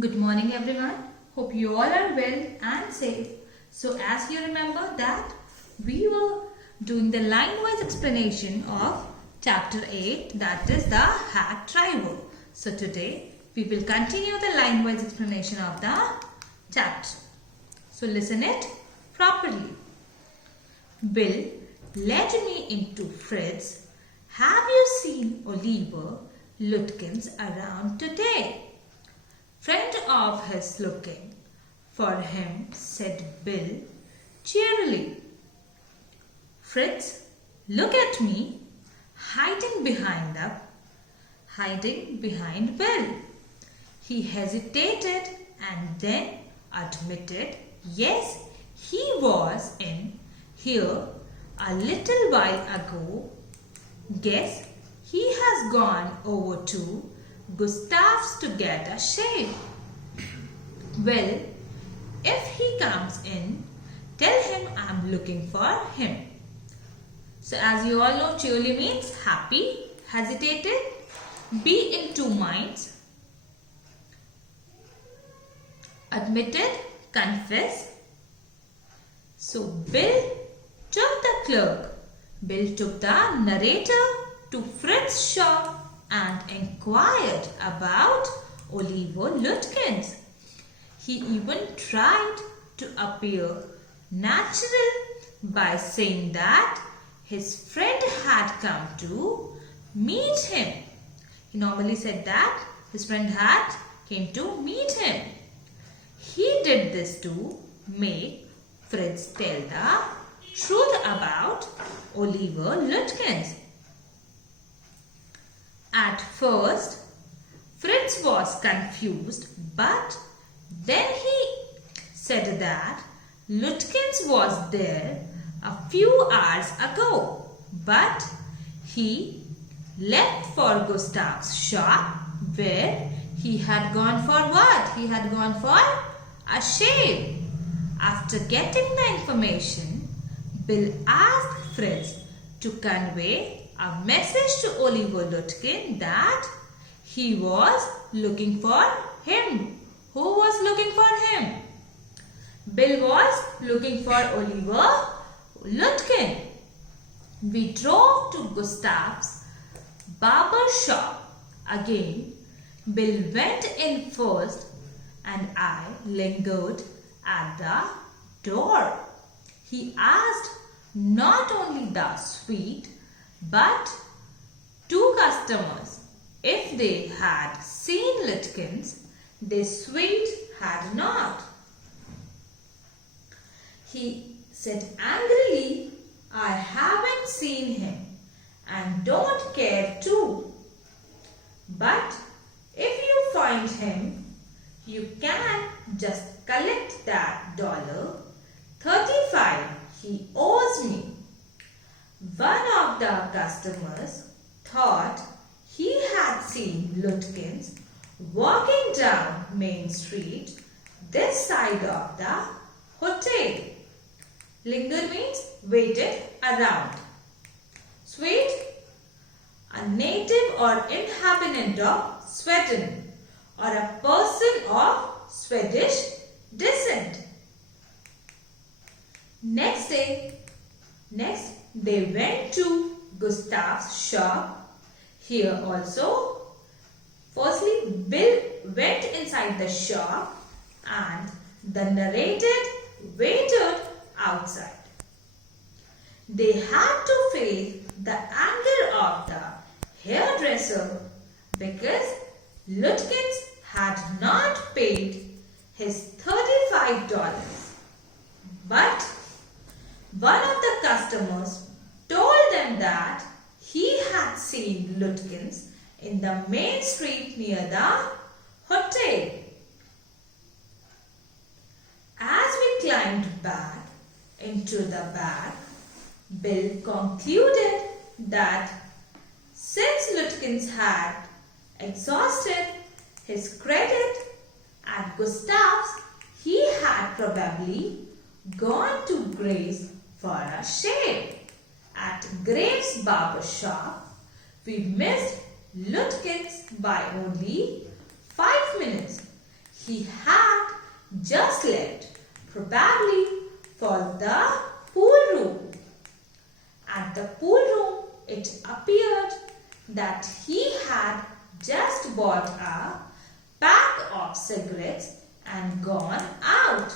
Good morning everyone. Hope you all are well and safe. So as you remember that we were doing the line-wise explanation of Chapter 8, that is the hat driver. So today we will continue the line-wise explanation of the chapter. So listen it properly. Bill led me into Fritz. Have you seen Oliver Lutkins around today? Friend of his looking for him, said Bill cheerily. Fritz, look at me, hiding behind Bill. He hesitated and then admitted, yes, he was in here a little while ago. Guess he has gone over to Gustav's to get a shave. Well, if he comes in, tell him I'm looking for him. So as you all know, cheerily means happy, hesitated, be in two minds, admitted, confess. So Bill took the narrator to Fritz's shop and inquired about Oliver Lutkins. He even tried to appear natural by saying that his friend had come to meet him. He normally said that his friend had came to meet him. He did this to make Fritz tell the truth about Oliver Lutkins. At first, Fritz was confused, but then he said that Lutkins was there a few hours ago, but he left for Gustav's shop where he had gone for what? He had gone for a shave. After getting the information, Bill asked Fritz to convey a message to Oliver Lutkin that he was looking for him. Who was looking for him? Bill was looking for Oliver Lutkin. We drove to Gustav's barber shop. Again, Bill went in first and I lingered at the door. He asked not only the sweet but two customers if they had seen Lutkins. The sweet had not. He said angrily, I haven't seen him and don't care to. But if you find him, you can just collect that $35 he owes me. One of the customers thought he had seen Lutkins walking down Main Street this side of the hotel. Linger means waited around. Swede, a native or inhabitant of Sweden or a person of Swedish descent. Next, they went to Gustav's shop. Here also, firstly, Bill went inside the shop and the narrator waited outside. They had to face the anger of the hairdresser because Lutkins had not paid his $35. But one of the customers told them that he had seen Lutkins in the main street near the hotel. As we climbed back into the back, Bill concluded that since Lutkins had exhausted his credit at Gustav's, he had probably gone to Grace for a shave. At Grace's barber shop, we missed Lutkins by only 5 minutes. he had just left, probably for the pool room. At the pool room, it appeared that he had just bought a pack of cigarettes and gone out.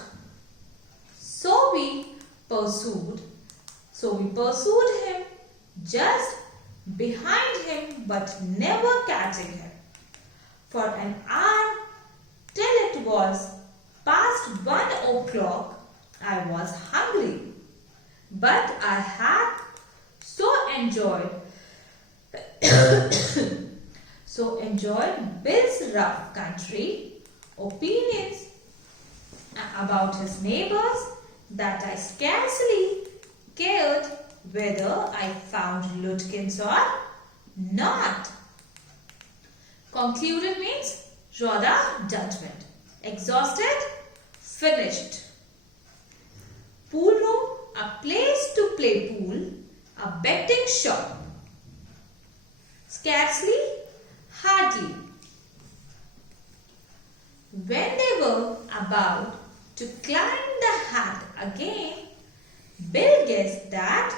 So we pursued him, just behind him, but never catching him. For an hour, till it was past 1 o'clock, I was hungry. But I had so enjoyed Bill's rough country opinions about his neighbors that I scarcely cared whether I found Lutkins or not. Concluded means draw the judgment. Exhausted, finished. Pool room, a place to play pool, a betting shop. Scarcely, hardly. When they were about to climb the hat again, Bill guessed that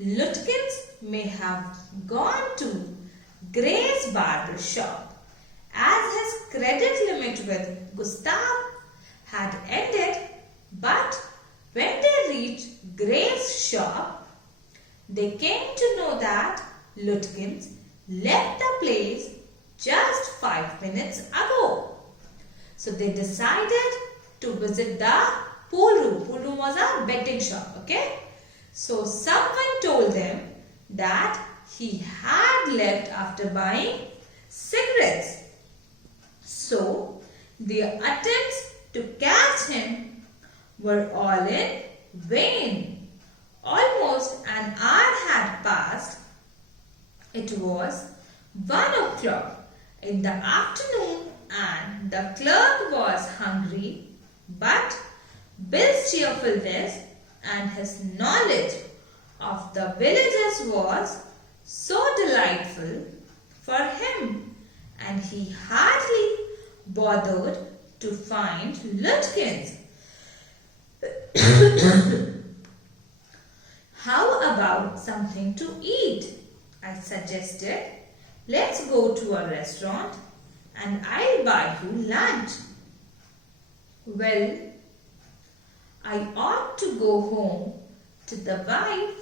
Lutkins may have gone to Gray's barber shop, as his credit limit with Gustav had ended. But when they reached Gray's shop, they came to know that Lutkins left the place just 5 minutes ago. So they decided to visit the pool room. Pool room was a betting shop, okay? So someone told them that he had left after buying cigarettes. So their attempts to catch him were all in vain. Almost an hour had passed. It was 1 o'clock in the afternoon and the clerk was hungry, but Bill's cheerfulness and his knowledge of the villagers was so delightful for him, and he hardly bothered to find Lutkins. How about something to eat? I suggested. Let's go to a restaurant and I'll buy you lunch. Well, I ought to go home to the wife.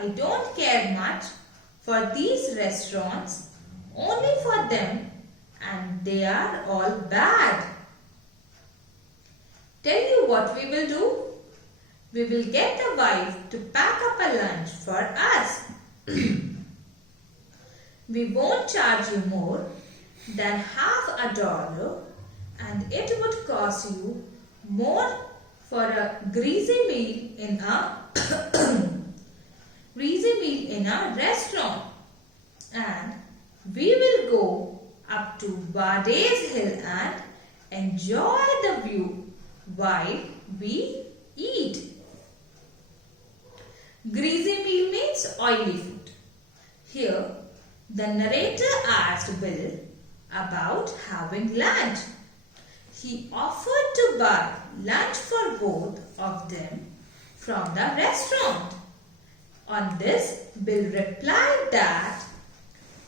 I don't care much for these restaurants, only for them, and they are all bad. Tell you what we will do. We will get the wife to pack up a lunch for us. We won't charge you more than $50, and it would cost you more for a greasy meal in a restaurant. And we will go up to Waday's Hill and enjoy the view while we eat. Greasy meal means oily food. Here, the narrator asked Bill about having lunch. He offered to buy lunch for both of them from the restaurant. On this, Bill replied that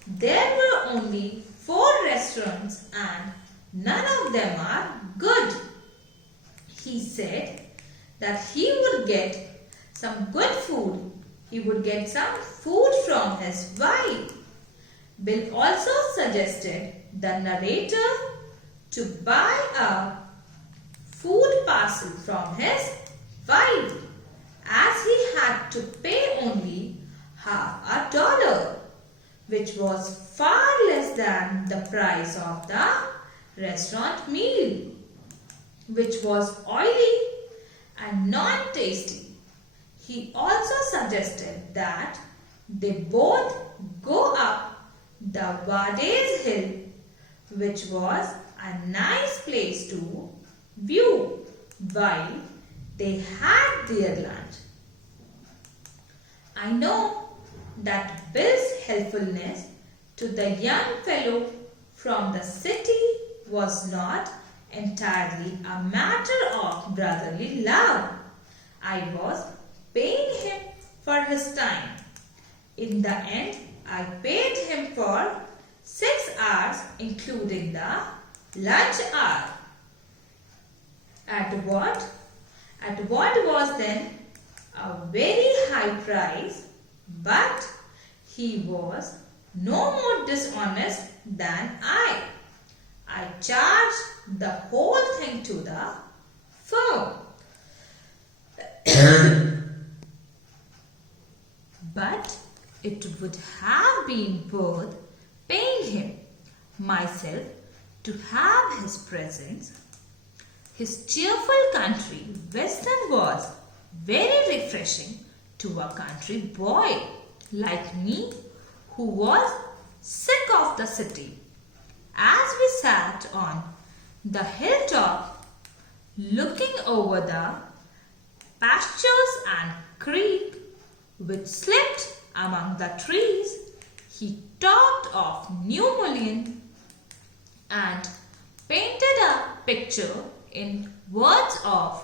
there were only 4 restaurants and none of them are good. He said that he would get some good food. He would get some food from his wife. Bill also suggested the narrator to buy a food parcel from his wife, as he had to pay only $50, which was far less than the price of the restaurant meal, which was oily and non-tasty. He also suggested that they both go up the Waday's Hill, which was a nice place to view while they had their lunch. I know that Bill's helpfulness to the young fellow from the city was not entirely a matter of brotherly love. I was paying him for his time. In the end, I paid him for 6 hours, including the lunch hour. At what was then a very high price, but he was no more dishonest than I. I charged the whole thing to the firm. But it would have been worth paying him myself to have his presence. His cheerful country western was very refreshing to a country boy like me who was sick of the city. As we sat on the hilltop looking over the pastures and creek which slipped among the trees, he talked of New Mullion and painted a picture in words of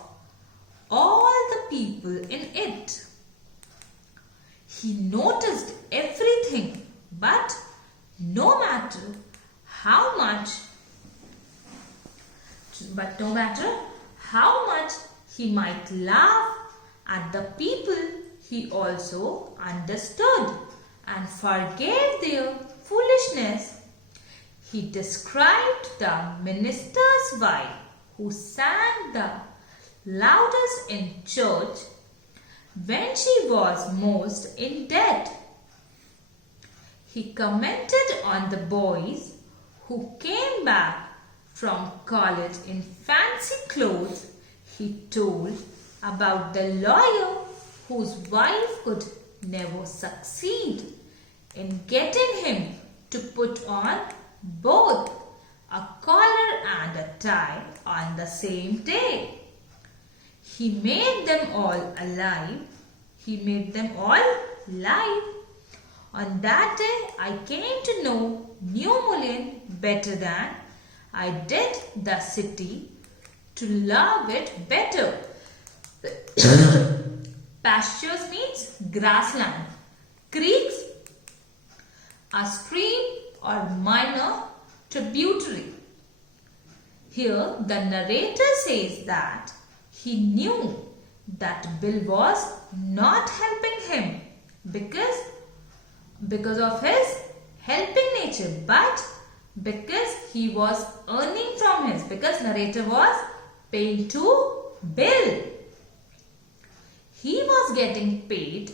all the people in it. He noticed everything, but no matter how much he might laugh at the people, he also understood and forgave their foolishness. He described the minister's wife who sang the loudest in church when she was most in debt. He commented on the boys who came back from college in fancy clothes. He told about the lawyer whose wife could never succeed in getting him to put on both a collar and a tie on the same day. He made them all alive. On that day, I came to know New Mullion better than I did the city, to love it better. Pastures means grassland. Creeks, a stream or minor tributary. Here the narrator says that he knew that Bill was not helping him because of his helping nature, but because he was earning from his, because narrator was paying to Bill. He was getting paid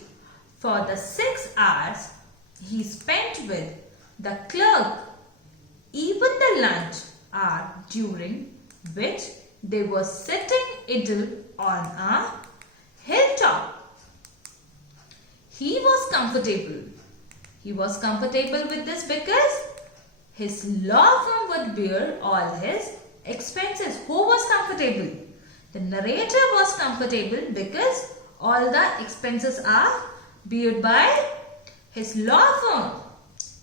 for the 6 hours he spent with the clerk, even the lunch hour during which they were sitting idle on a hilltop. He was comfortable. He was comfortable with this because his law firm would bear all his expenses. Who was comfortable? The narrator was comfortable because all the expenses are borne by his law firm.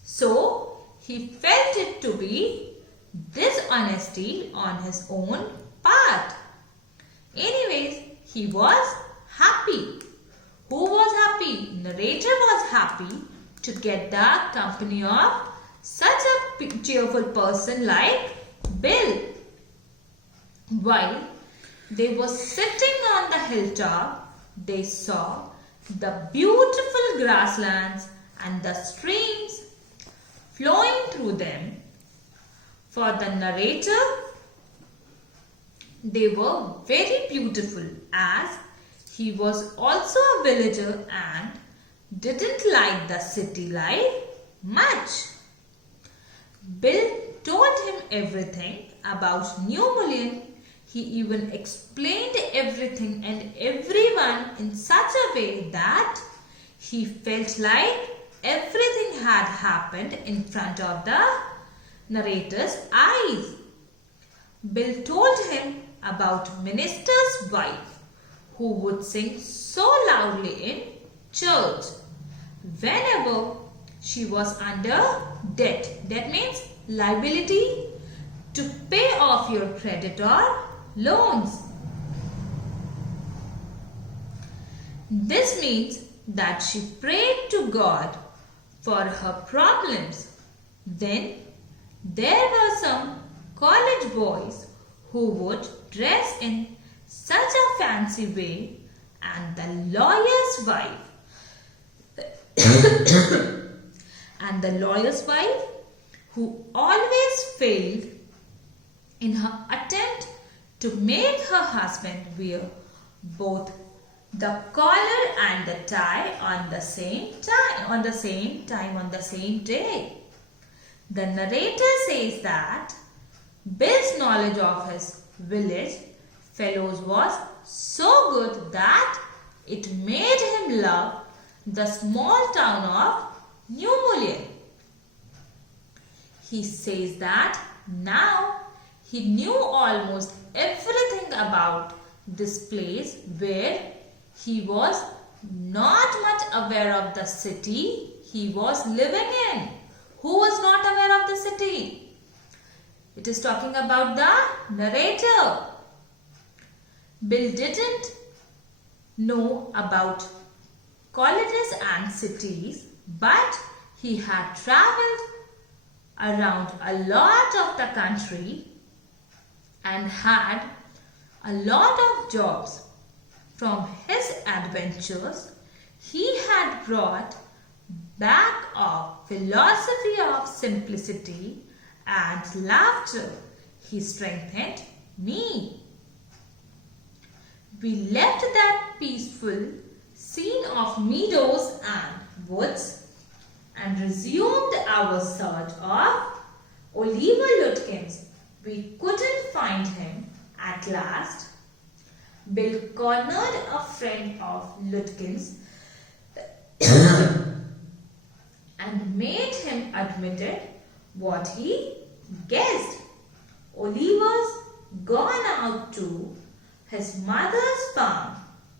So he felt it to be dishonesty on his own part. Anyways, he was happy. Who was happy? Narrator was happy to get the company of such a cheerful person like Bill. While they were sitting on the hilltop, they saw the beautiful grasslands and the streams flowing through them. For the narrator, they were very beautiful, as he was also a villager and didn't like the city life much. Bill told him everything about New Mullion. He even explained everything and everyone in such a way that he felt like everything had happened in front of the narrator's eyes. Bill told him about minister's wife who would sing so loudly in church whenever she was under debt. That means liability to pay off of your credit or loans. This means that she prayed to God for her problems. Then there were some college boys who would dress in such a fancy way, and the lawyer's wife who always failed in her attempt to make her husband wear both the collar and the tie on the same day. The narrator says that Bill's knowledge of his village fellows was so good that it made him love the small town of New Mullion. He says that now he knew almost everything about this place where he was not much aware of the city he was living in. Who was not aware of the city? It is talking about the narrator. Bill didn't know about colleges and cities, but he had traveled around a lot of the country and had a lot of jobs. From his adventures, he had brought back a philosophy of simplicity and laughter. He strengthened me. We left that peaceful scene of meadows and woods and resumed our search of Oliver Lutkins. We couldn't find him at last. Bill cornered a friend of Lutkins and made him admit what he guessed. Oliver's gone out to his mother's farm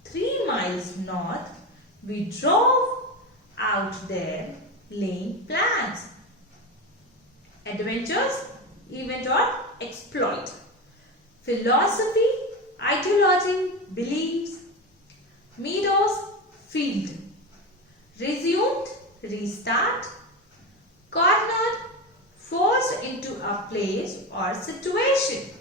3 miles north. We drove out there laying plans. Adventures, event or exploit. Philosophy, ideology, beliefs. Meadows, field. Resumed, restart. Cornered, forced into a place or situation.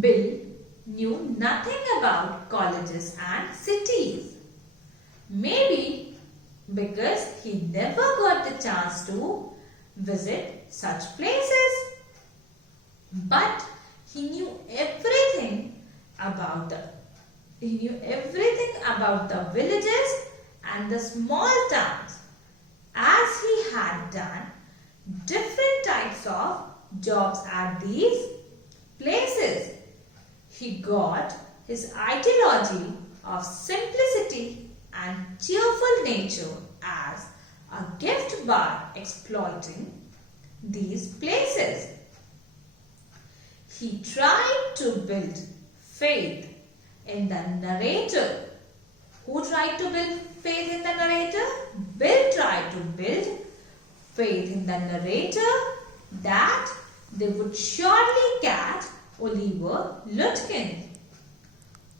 Bill knew nothing about colleges and cities. Maybe because he never got the chance to visit such places. But he knew everything about the villages and the small towns, as he had done different types of jobs at these places. He got his ideology of simplicity and cheerful nature as a gift by exploiting these places. He tried to build faith in the narrator. Who tried to build faith in the narrator? Bill tried to build faith in the narrator that they would surely catch Oliver Lutkin.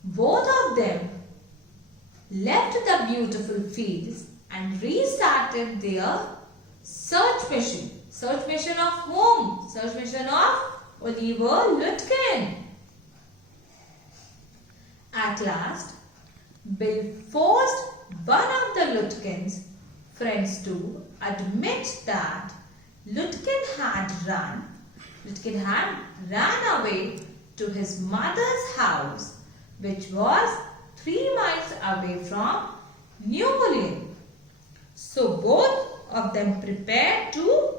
Both of them left the beautiful fields and restarted their search mission. Search mission of whom? Search mission of Oliver Lutkin. At last, Bill forced one of the Lutkins' friends to admit that Lutkin had ran away to his mother's house, which was 3 miles away from New Mullion. So both of them prepared to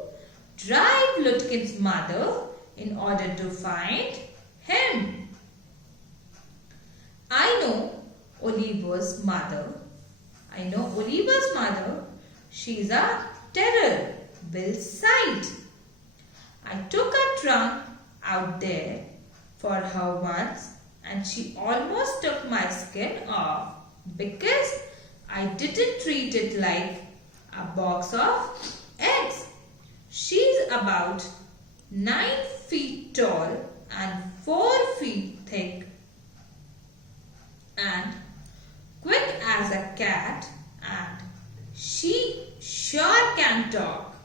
drive Lutkin's mother in order to find him. I know Oliver's mother. She's a terror. Bill's sight. I took a trunk out there for her once and she almost took my skin off because I didn't treat it like a box of eggs. She's about 9 feet tall and 4 feet thick and quick as a cat, and she sure can talk.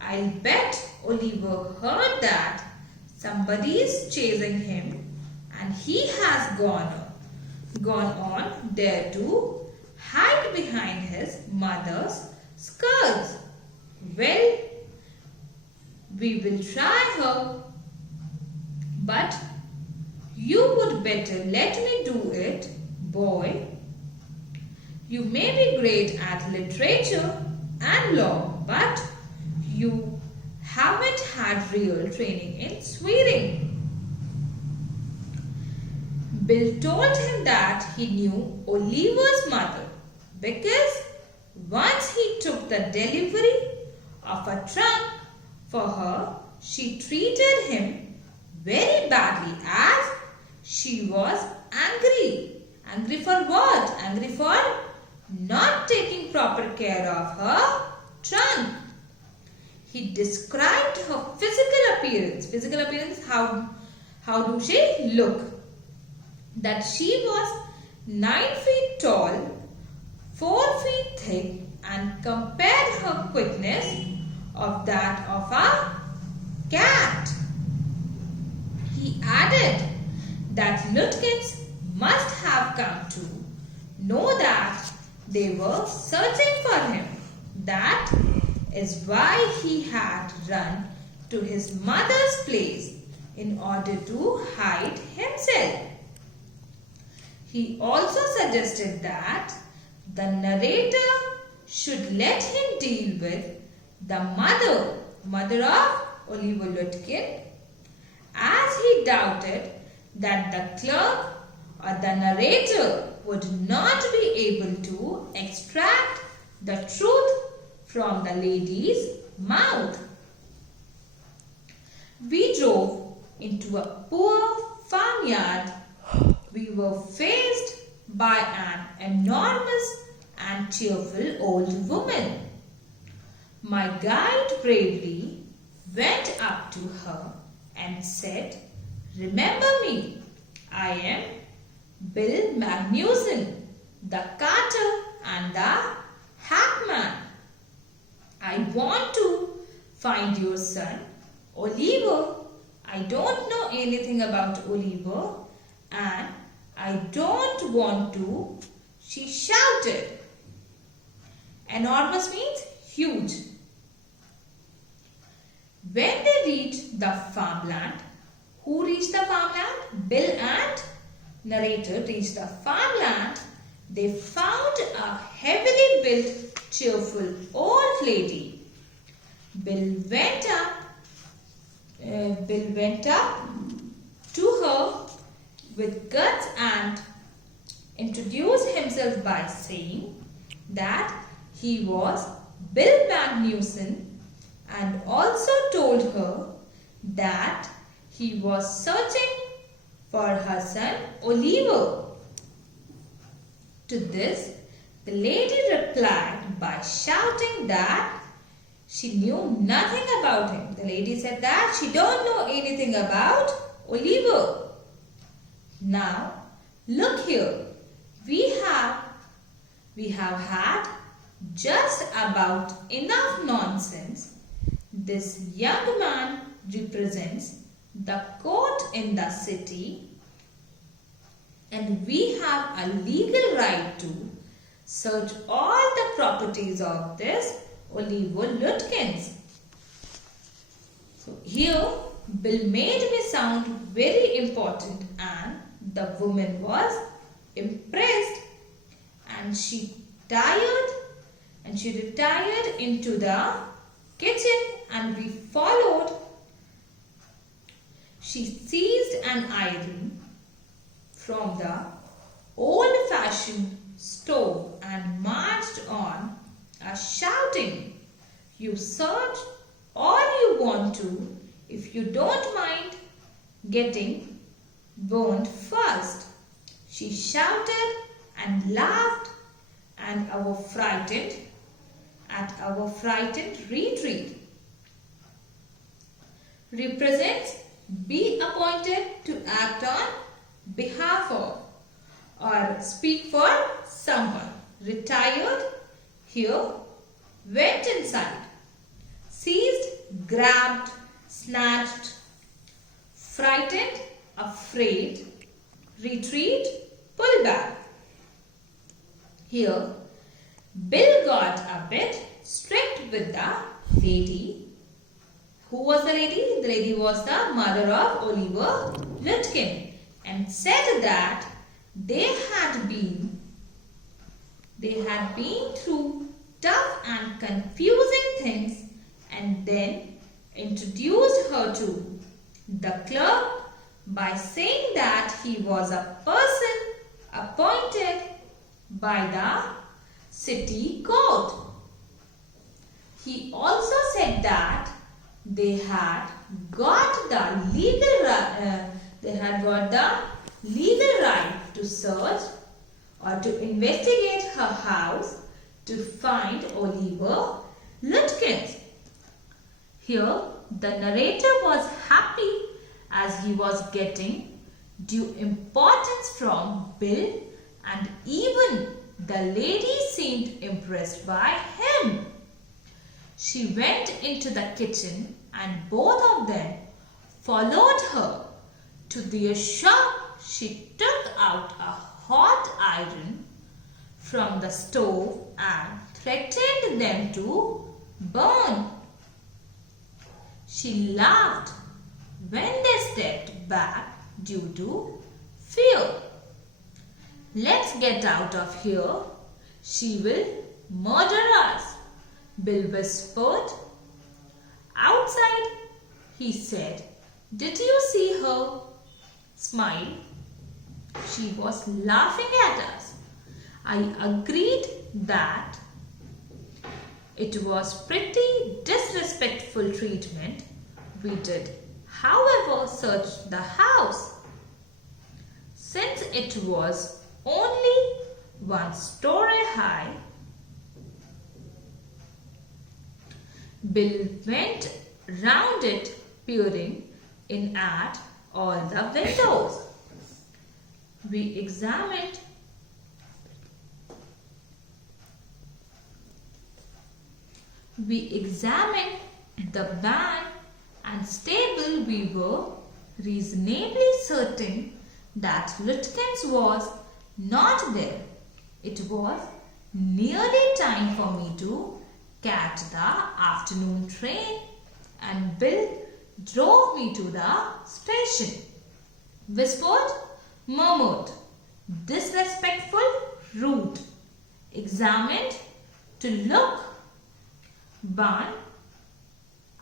I'll bet Oliver heard that somebody is chasing him and he has gone on there to hide behind his mother's skirts. Well, we will try her, but you would better let me do it, boy. You may be great at literature and law, but you haven't had real training in swearing. Bill told him that he knew Oliver's mother because once he took the delivery of a trunk for her, she treated him very badly as she was angry. Angry for what? Angry for not taking proper care of her trunk. He described her physical appearance. Physical appearance, how do she look? That she was 9 feet tall, 4 feet thick, and compared her quickness of that of a cat. He added that Lutkins must have come to know that they were searching for him. That is why he had run to his mother's place in order to hide himself. He also suggested that the narrator should let him deal with the mother of Oliver Lutkin, as he doubted that the clerk or the narrator would not be able to extract the truth from the lady's mouth. We drove into a poor farmyard. We were faced by an enormous and cheerful old woman. My guide bravely went up to her and said, "Remember me, I am Bill Magnuson, the carter and the hackman. I want to find your son, Oliver. I don't know anything about Oliver and I don't want to," she shouted. Enormous means huge. When they reached the farmland, who reached the farmland? Bill and narrator reached the farmland. They found a heavily built, cheerful old lady. Bill went up to her with guts and introduced himself by saying that he was Bill Magnuson, and also told her that he was searching for her son Oliver. To this, the lady replied by shouting that she knew nothing about him. The lady said that she don't know anything about Oliver. Now, look here. We have had just about enough nonsense. This young man represents the court in the city, and we have a legal right to search all the properties of this Oliver Lutkins. So here Bill made me sound very important, and the woman was impressed, and she retired into the kitchen, and we followed. She seized an iron from the old-fashioned stove and marched on, shouting, "You search all you want to, if you don't mind getting burned first." She shouted and laughed at our frightened retreat. represents be appointed to act on behalf of or speak for someone. Retired, here, went inside, seized, grabbed, snatched, frightened, afraid, retreat, pull back. Here, Bill got a bit strict with the lady. Who was the lady? The lady was the mother of Oliver Lutkin, and said that they had been through tough and confusing things, and then introduced her to the clerk by saying that he was a person appointed by the city court. He also said that they had got the legal right to search or to investigate her house to find Oliver Lutkin. Here, the narrator was happy as he was getting due importance from Bill, and even the lady seemed impressed by him. She went into the kitchen and both of them followed her. To their shock, she took out a hot iron from the stove and threatened them to burn. She laughed when they stepped back due to fear. "Let's get out of here. She will murder us," Bill whispered. "Outside," he said. "Did you see her?" Smile. "She was laughing at us." I agreed that it was pretty disrespectful treatment. We did, however, search the house. Since it was only 1 story high, Bill went round it, peering in at all the windows. We examined the van and stable. We were reasonably certain that Lutkin's was not there. It was nearly time for me to catch the afternoon train, and Bill drove me to the station. Whispered, murmured, disrespectful, rude. Examined, to look, barn,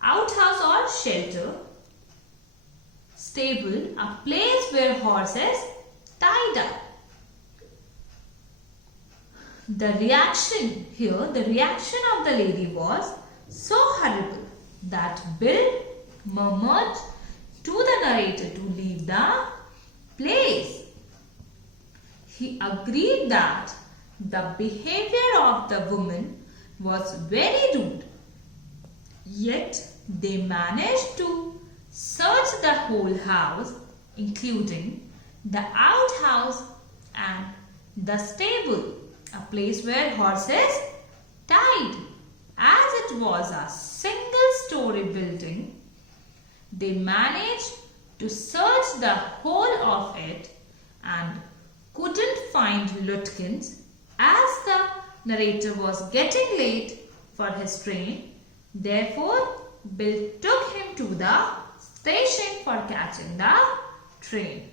outhouse or shelter. Stable, a place where horses tied up. The reaction of the lady was so horrible that Bill murmured to the narrator to leave the place. He agreed that the behavior of the woman was very rude, yet they managed to search the whole house, including the outhouse and the stable, a place where horses tied. As it was a single-story building, they managed to search the whole of it and couldn't find Lutkin's. As the narrator was getting late for his train, therefore Bill took him to the station for catching the train.